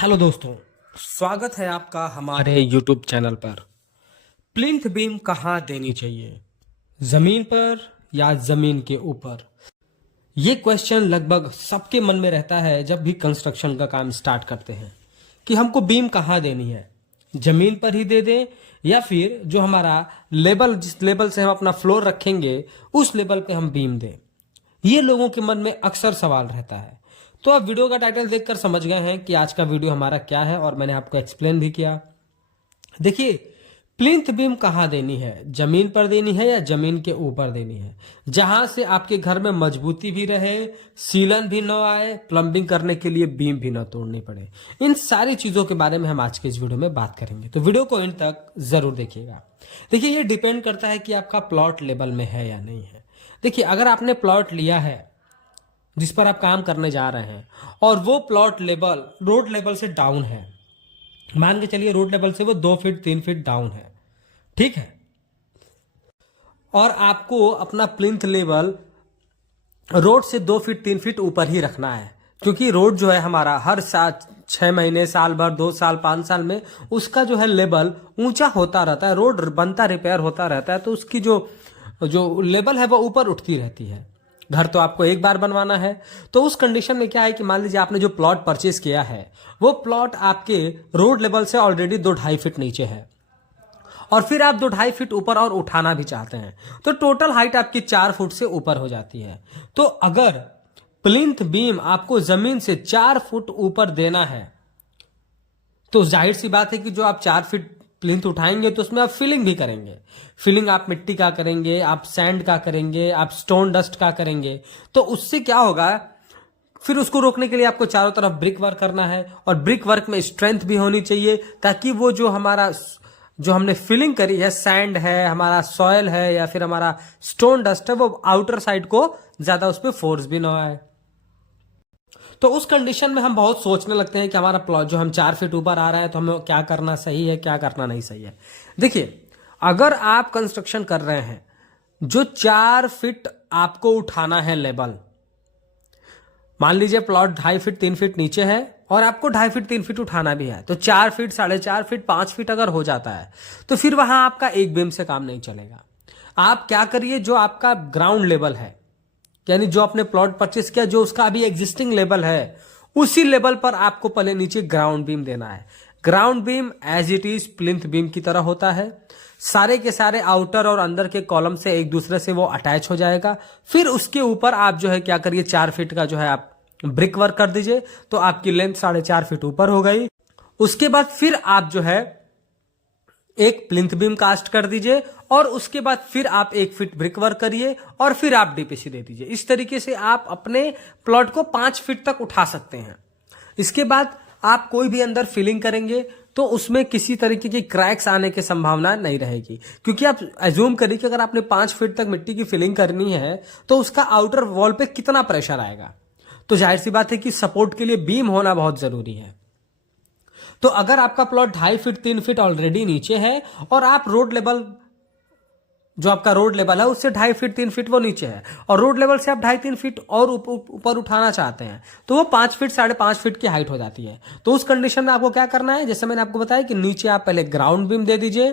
Hello दोस्तों, स्वागत है आपका हमारे YouTube चैनल पर। प्लिंथ बीम कहाँ देनी चाहिए, जमीन पर या जमीन के ऊपर? ये क्वेश्चन लगभग सबके मन में रहता है जब भी कंस्ट्रक्शन का काम स्टार्ट करते हैं कि हमको बीम कहाँ देनी है, जमीन पर ही दे दें या फिर जो हमारा लेवल, जिस लेवल से हम अपना फ्लोर रखेंगे उस लेवल पे हम बीम दें। ये लोगों के मन में अक्सर सवाल रहता है। तो आप वीडियो का टाइटल देखकर समझ गए हैं कि आज का वीडियो हमारा क्या है और मैंने आपको एक्सप्लेन भी किया। देखिए, प्लिंथ बीम कहाँ देनी है, जमीन पर देनी है या जमीन के ऊपर देनी है, जहां से आपके घर में मजबूती भी रहे, सीलन भी न आए, प्लम्बिंग करने के लिए बीम भी न तोड़नी पड़े। इन सारी चीजों के बारे में हम आज के इस वीडियो में बात करेंगे, तो वीडियो को इन तक जरूर देखिएगा। देखिए, ये डिपेंड करता है कि आपका प्लॉट लेवल में है या नहीं है। देखिए, अगर आपने प्लॉट लिया है जिस पर आप काम करने जा रहे हैं और वो प्लॉट लेवल रोड लेवल से डाउन है, मान के चलिए रोड लेवल से वो 2 फीट 3 फीट डाउन है, ठीक है, और आपको अपना प्लिंथ लेवल रोड से 2 फीट 3 फीट ऊपर ही रखना है, क्योंकि रोड जो है हमारा हर साल 6 महीने, साल भर, 2 साल, 5 साल में उसका जो है लेवल ऊंचा होता रहता है। रोड बनता, रिपेयर होता रहता है, तो उसकी जो जो लेवल है वो ऊपर उठती रहती है। घर तो आपको एक बार बनवाना है, तो उस कंडीशन में क्या है कि मान लीजिए आपने जो प्लॉट परचेज किया है वो प्लॉट आपके रोड लेवल से ऑलरेडी 2-2.5 फीट नीचे है और फिर आप 2-2.5 फीट ऊपर और उठाना भी चाहते हैं, तो टोटल हाइट आपकी 4 फुट से ऊपर हो जाती है। तो अगर प्लिंथ बीम आपको जमीन से 4 फुट ऊपर देना है तो जाहिर सी बात है कि जो आप 4 फीट प्लिंथ उठाएंगे तो उसमें आप फिलिंग भी करेंगे। फिलिंग आप मिट्टी का करेंगे, आप सैंड का करेंगे, आप स्टोन डस्ट का करेंगे। तो उससे क्या होगा, फिर उसको रोकने के लिए आपको चारों तरफ ब्रिक वर्क करना है, और ब्रिक वर्क में स्ट्रेंथ भी होनी चाहिए ताकि वो जो हमारा जो हमने फिलिंग करी है, सैंड है, हमारा सॉयल है या फिर हमारा स्टोन डस्ट है, वो आउटर साइड को ज्यादा उस पर फोर्स भी ना आए। तो उस कंडीशन में हम बहुत सोचने लगते हैं कि हमारा प्लॉट जो हम 4 फीट ऊपर आ रहा है तो हमें क्या करना सही है, क्या करना नहीं सही है। देखिए, अगर आप कंस्ट्रक्शन कर रहे हैं जो 4 फीट आपको उठाना है लेवल, मान लीजिए प्लॉट 2.5 फीट 3 फीट नीचे है और आपको 2.5 फीट 3 फीट उठाना भी है, तो 4 फीट, 4.5 फीट, 5 फीट अगर हो जाता है तो फिर वहां आपका एक बीम से काम नहीं चलेगा। आप क्या करिए, जो आपका ग्राउंड लेवल है, यानी जो आपने प्लॉट परचेस किया, जो उसका अभी एग्जिस्टिंग लेवल है, उसी लेवल पर आपको पहले नीचे ग्राउंड बीम देना है। Ground beam as it is plinth beam की तरह होता है। सारे के सारे आउटर और अंदर के कॉलम से एक दूसरे से वो अटैच हो जाएगा। फिर उसके ऊपर आप जो है क्या करिए, 4 फीट का जो है आप ब्रिक वर्क कर दीजिए, तो आपकी लेंथ 4.5 फीट ऊपर हो गई। उसके बाद फिर आप जो है एक प्लिंथ बीम कास्ट कर दीजिए और उसके बाद फिर आप 1 फीट ब्रिक वर्क करिए और फिर आप डीपीसी दे दीजिए। इस तरीके से आप अपने प्लॉट को 5 फीट तक उठा सकते हैं। इसके बाद आप कोई भी अंदर फिलिंग करेंगे तो उसमें किसी तरीके की क्रैक्स आने की संभावना नहीं रहेगी, क्योंकि आप एज्यूम करिए कि अगर आपने 5 फीट तक मिट्टी की फिलिंग करनी है तो उसका आउटर वॉल पे कितना प्रेशर आएगा। तो जाहिर सी बात है कि सपोर्ट के लिए बीम होना बहुत जरूरी है। तो अगर आपका प्लॉट 2.5 फीट 3 फीट ऑलरेडी नीचे है और आप रोड लेवल, जो आपका रोड लेवल है उससे 2.5 फीट 3 फीट वो नीचे है और रोड लेवल से आप 2.5-3 फीट और ऊपर उठाना चाहते हैं, तो वो 5 फीट 5.5 फीट की हाइट हो जाती है। तो उस कंडीशन में आपको क्या करना है, जैसे मैंने आपको बताया कि नीचे आप पहले ग्राउंड बीम दे दीजिए।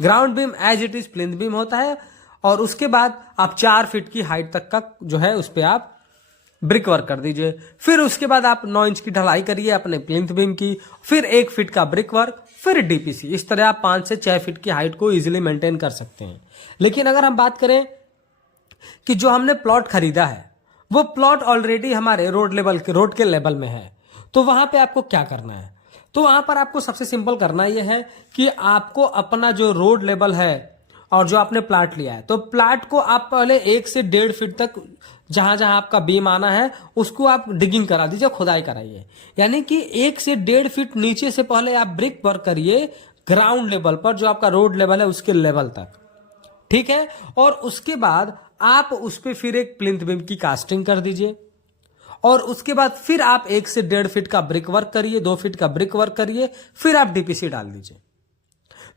Ground beam as it is plinth beam होता है और उसके बाद आप 4 फीट की हाइट तक का जो है उस पर आप ब्रिक वर्क कर दीजिए। फिर उसके बाद आप 9 इंच की ढलाई करिए अपने प्लिंथ बीम की, फिर 1 फीट का ब्रिक वर्क, फिर डीपीसी। इस तरह आप 5 से 6 फीट की हाइट को इजीली मेंटेन कर सकते हैं। लेकिन अगर हम बात करें कि जो हमने प्लॉट खरीदा है वो प्लॉट ऑलरेडी हमारे रोड के लेवल में है, तो वहां पे आपको क्या करना है? तो वहां पर आपको सबसे सिंपल करना यह है कि आपको अपना जो रोड लेवल है और जो आपने प्लाट लिया है, तो प्लाट को आप पहले 1 से 1.5 फीट तक जहां जहां आपका बीम आना है उसको आप डिगिंग करा दीजिए, खुदाई कराइए। यानी कि 1 से 1.5 फीट नीचे से पहले आप ब्रिक वर्क करिए ग्राउंड लेवल पर, जो आपका रोड लेवल है उसके लेवल तक, ठीक है। और उसके बाद आप उस पर फिर एक प्लिंथ बीम की कास्टिंग कर दीजिए और उसके बाद फिर आप 1 से 1.5 फीट का ब्रिक वर्क करिए, 2 फीट का ब्रिक वर्क करिए, फिर आप डीपीसी डाल दीजिए।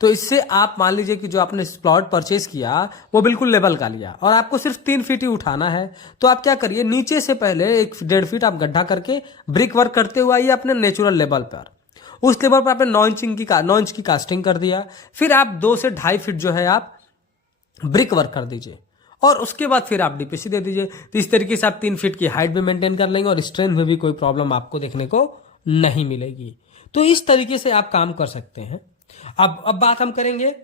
तो इससे आप मान लीजिए कि जो आपने प्लॉट परचेज किया वो बिल्कुल लेवल का लिया और आपको सिर्फ 3 फीट ही उठाना है, तो आप क्या करिए, नीचे से पहले 1.5 फीट आप गड्ढा करके ब्रिक वर्क करते हुए आइए अपने नेचुरल लेवल पर। उस लेवल पर आपने 9 इंच की कास्टिंग कर दिया, फिर आप 2 से 2.5 फीट जो है आप ब्रिक वर्क कर दीजिए और उसके बाद फिर आप डीपीसी दे दीजिए। तो इस तरीके से आप 3 फीट की हाइट भी मेंटेन कर लेंगे और स्ट्रेंथ में भी कोई प्रॉब्लम आपको देखने को नहीं मिलेगी। तो इस तरीके से आप काम कर सकते हैं। अब बात हम करेंगे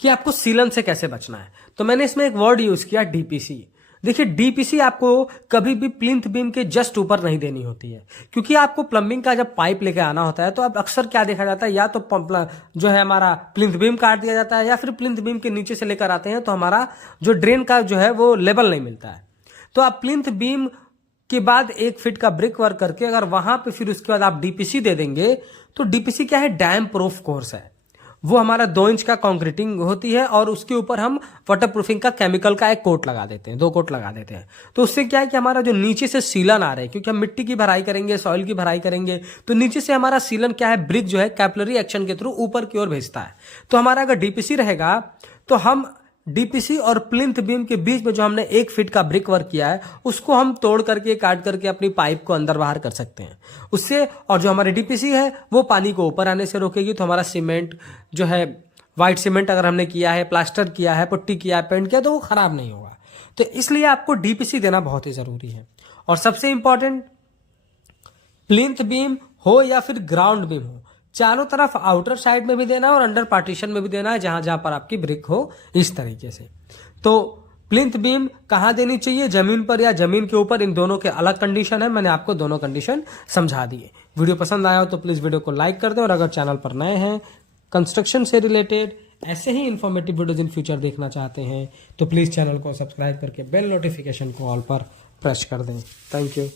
कि आपको सीलन से कैसे बचना है। तो मैंने इसमें एक वर्ड यूज किया, डीपीसी। देखिए, डीपीसी आपको कभी भी प्लिंथ बीम के जस्ट ऊपर नहीं देनी होती है, क्योंकि आपको प्लम्बिंग का जब पाइप लेके आना होता है तो अब अक्सर क्या देखा जाता है, या तो जो है हमारा प्लिंथ बीम काट दिया जाता है, या फिर प्लिंथ बीम के नीचे से लेकर आते हैं तो हमारा जो ड्रेन का जो है वो लेवल नहीं मिलता है। तो आप प्लिंथ बीम के बाद 1 फीट का ब्रिक वर्क करके अगर वहां पे फिर उसके बाद आप डीपीसी दे देंगे, तो डीपीसी क्या है, डैम प्रूफ कोर्स है। वो हमारा 2 इंच का कंक्रीटिंग होती है और उसके ऊपर हम वाटर प्रूफिंग का केमिकल का 1 कोट लगा देते हैं, 2 कोट लगा देते हैं। तो उससे क्या है कि हमारा जो नीचे से सीलन आ रहा है, क्योंकि हम मिट्टी की भराई करेंगे, सॉइल की भराई करेंगे, तो नीचे से हमारा सीलन क्या है, ब्रिक जो है कैपिलरी एक्शन के थ्रू ऊपर की ओर भेजता है। तो हमारा अगर डीपीसी रहेगा तो हम डीपीसी और प्लिंथ बीम के बीच में जो हमने 1 फीट का ब्रिक वर्क किया है उसको हम तोड़ करके, काट करके अपनी पाइप को अंदर बाहर कर सकते हैं उससे। और जो हमारी डीपीसी है वो पानी को ऊपर आने से रोकेगी। तो हमारा सीमेंट जो है, व्हाइट सीमेंट अगर हमने किया है, प्लास्टर किया है, पुट्टी किया है, पेंट किया, तो वो खराब नहीं होगा। तो इसलिए आपको डीपीसी देना बहुत ही जरूरी है। और सबसे इंपॉर्टेंट, प्लिंथ बीम हो या फिर ग्राउंड बीम हो, चारों तरफ आउटर साइड में भी देना है और अंडर पार्टीशन में भी देना है, जहां जहां पर आपकी ब्रिक हो, इस तरीके से। तो प्लिंथ बीम कहां देनी चाहिए, जमीन पर या जमीन के ऊपर, इन दोनों के अलग कंडीशन है। मैंने आपको दोनों कंडीशन समझा दिए। वीडियो पसंद आया हो तो प्लीज वीडियो को लाइक कर दें, और अगर चैनल पर नए हैं, कंस्ट्रक्शन से रिलेटेड ऐसे ही इंफॉर्मेटिव वीडियोज इन फ्यूचर देखना चाहते हैं, तो प्लीज चैनल को सब्सक्राइब करके बेल नोटिफिकेशन को ऑल पर प्रेस कर दें। Thank you.